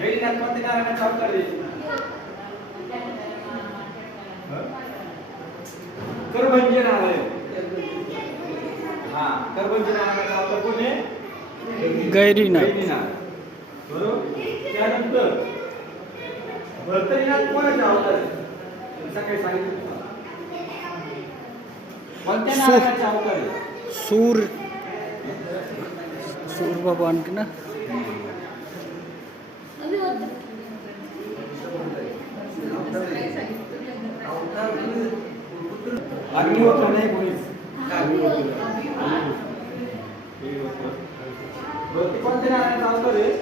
गैरीनाथ कोणत्या नारायणाचा अवतार आहे? करभंज नारायण. हा, करभंज नारायणाचा अवतार कोण आहे? गैरीनाथ. बरोबर. त्यानंतर भर्तरीनाथ कोणाचा अवतार आहे? सकाळी सांगितलं तुम्हाला. कोणत्या नारायणाचा अवतार आहे? सूर भगवान के ना. अग्निहोत्र नाही कोणीच. कोणत्या नारायणाचा अवतार आहे?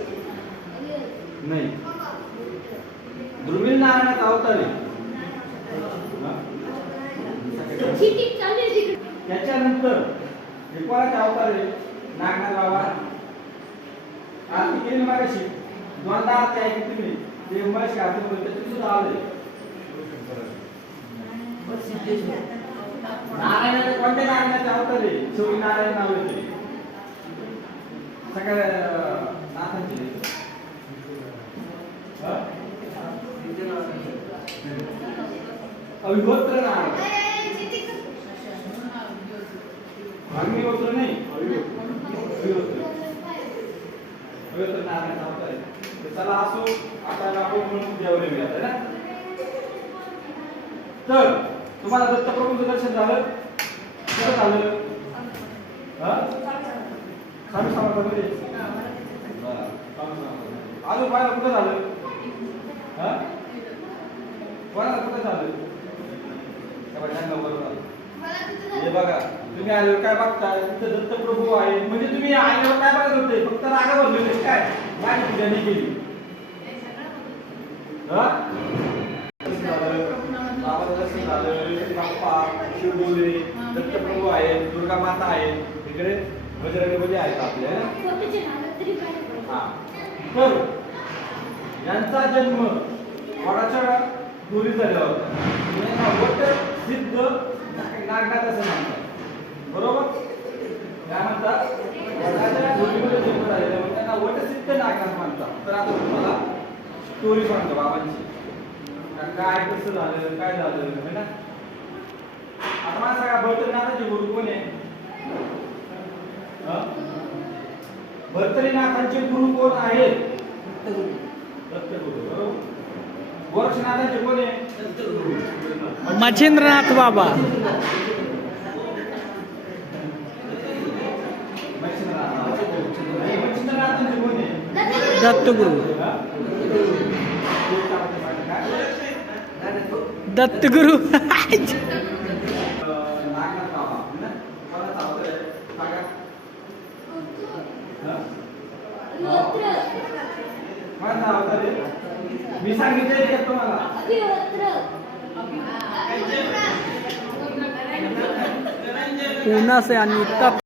नाही. ध्रुमिल नारायणाचा अवतार आहे. त्याच्यानंतर हे कोणाचा अवतार आहे? नागनाथ बाबा. आरती केली मागाशी दोनदा आरती ऐकली तुम्ही. ते उमेश आरती बोलते ते सुद्धा आले. नारायणाचा कोणत्या नारायणाचा अवतार आहे? शिव नारायण नाव येते सगळ्या नाथांचे. अविहोत्र नारायण. अग्निहोत्र नाही, अविहोत्र नारायणाचा अवतार आहे. चला असो, आता आपण म्हणून जेवढे मिळाले ना. तर तुम्हाला दत्तप्रभूंचं दर्शन झालं? कसं झालं? स्वामी समर्थांमध्ये अजून पाहायला कुठं झालं? कोणाला कुठं झालं? हे बघा, तुम्ही आल्यावर काय बघताय? तिथं दत्तप्रभू आहे. म्हणजे तुम्ही आल्यावर काय बघत होते? फक्त रागा भरले होते काय? माझी पूजा नाही केली. शिवडोले, दत्तप्रभू आहेत, दुर्गा माता आहेत, इकडे बजरंगबली आहेत आपल्या. तर यांचा जन्म वडाच्या दोरी झाला होता. सिद्ध नागनाथ असं म्हणतात. बरोबर. काय म्हणतात? वडाच्या दोरीमध्ये जन्म झालेला म्हणून त्यांना वटसिद्ध नागनाथ म्हणतात. तर आता तुम्हाला स्टोरी सांगतो बाबांची. काय कसं झालं, काय झालं है ना. आता मला सांगा, भर्तरीनाथांचे गुरु कोण आहे? भर्तरीनाथांचे गुरु कोण आहेत? दत्तगुरु. बरोबर. गोरक्षनाथांचे कोण आहे? मच्छिंद्रनाथ बाबा. मच्छिंद्रनाथांचे कोण आहे? दत्तगुरु. दत्तगुरु. मी सांगितले तुम्हाला. पूना से अनिता